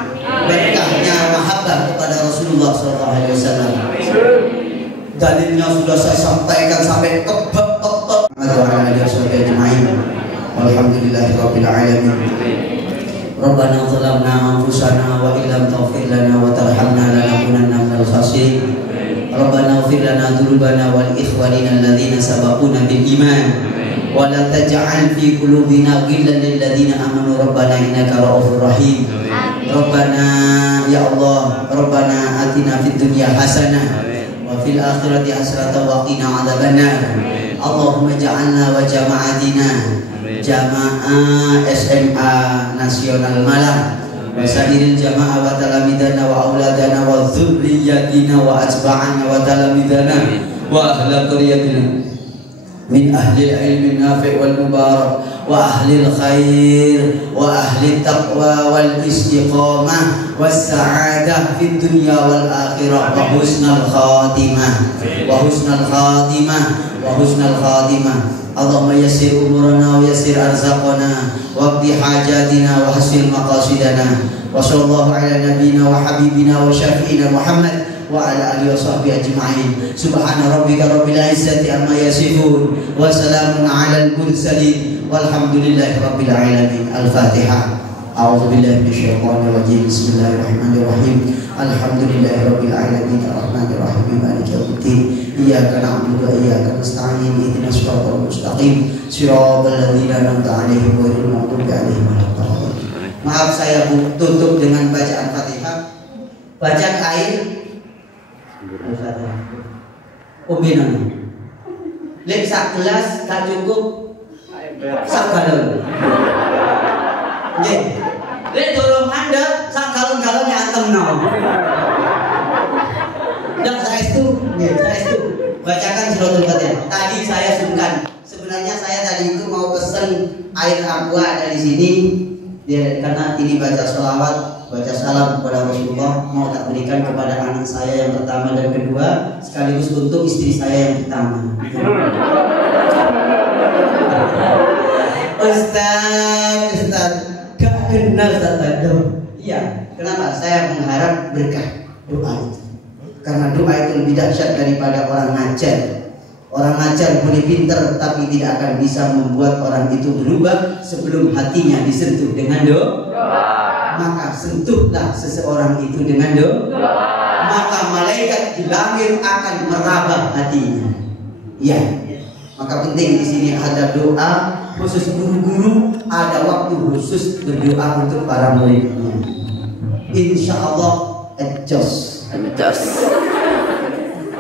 berkahnya mahabbah kepada Rasulullah SAW. Dalilnya sudah saya sampaikan sampai kebab. Alhamdulillahirabbil alamin. Rabbana zalamna anfusana wa illam taghfir lana wa tarhamna lanakunanna minal khasirin. Rabbana ighfir lana dzunubana wal ikhwanina alladzina sabaquna bil iman wa la taj'al fi qulubina ghillan lil ladzina amanu rabbana innaka ra'ufur rahim. Rabbana ya Allah, Rabbana atina fid dunya hasanah wa fil akhirati hasanah wa qina adzabannar. Allahumma ja'alna wa jama'atina Jamaah SMA Nasional Malang wa sairil jamaah wa talamidana wa auladana wa dzurriyyatina wa atba'ana wa talamidana wa ahla qaryatina min ahli ilmin nafi' wal mubarak وأهل الخير وأهل التقوى والاستقامة والسعادة في الدنيا والآخرة وحسن الخاتمة وحسن الخاتمة وحسن الخاتمة. اللهم يسر أمورنا ويسر أرزاقنا واقض حاجاتنا وحسن مقاصدنا. وصلى الله على نبينا وحبيبنا وشفيعنا محمد وعلى آله وصحبه أجمعين. سبحان ربك رب العزة عما يصفون وسلام على المرسلين والحمد لله رب العالمين. الفاتحة. أعوذ بالله من الشيطان الرجيم. بسم الله الرحمن الرحيم. الحمد لله رب العالمين الرحمن الرحيم مالك يوم الدين. إياك نعبد وإياك نستعين اهدنا الصراط المستقيم صراط الذين أنعمت عليهم غير المغضوب عليهم ولا الضالين. Maaf saya tutup dengan bacaan Fatihah. Bacaan air Ubinan lek sak gelas tak cukup sak galon. Nggih. Lek durung mandeg sak galon-galone atemno. Dan saestu, nggih, saestu. Bacakan suratul Fatihah. Tadi saya sungkan. Sebenarnya saya tadi itu mau pesen air aqua dari sini. Ya, karena ini baca sholawat, baca salam kepada Rasulullah, mau tak berikan kepada anak saya yang pertama dan kedua, sekaligus untuk istri saya yang pertama. Ustaz, gak kenal Ustaz Bado. Iya, kenapa? Saya mengharap berkah doa itu. Karena doa itu lebih dahsyat daripada orang ngajar. Orang ngajar boleh pintar tapi tidak akan bisa membuat orang itu berubah sebelum hatinya disentuh dengan doa. Maka sentuhlah seseorang itu dengan doa. Maka malaikat di langit akan meraba hatinya. Ya. Maka penting di sini ada doa khusus guru-guru, ada waktu khusus berdoa untuk para muridnya. Insya Allah adjust.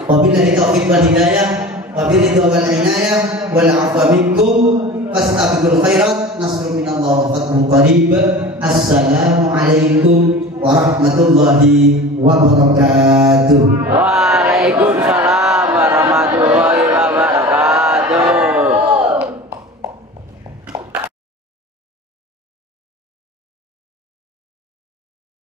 Wabillahi taufiq wal hidayah. Wabillahi wal inayah wal afwa minkum fastabiqul khairat nasrun minallah wa fathun qarib. Assalamualaikum warahmatullahi wabarakatuh. Waalaikumsalam.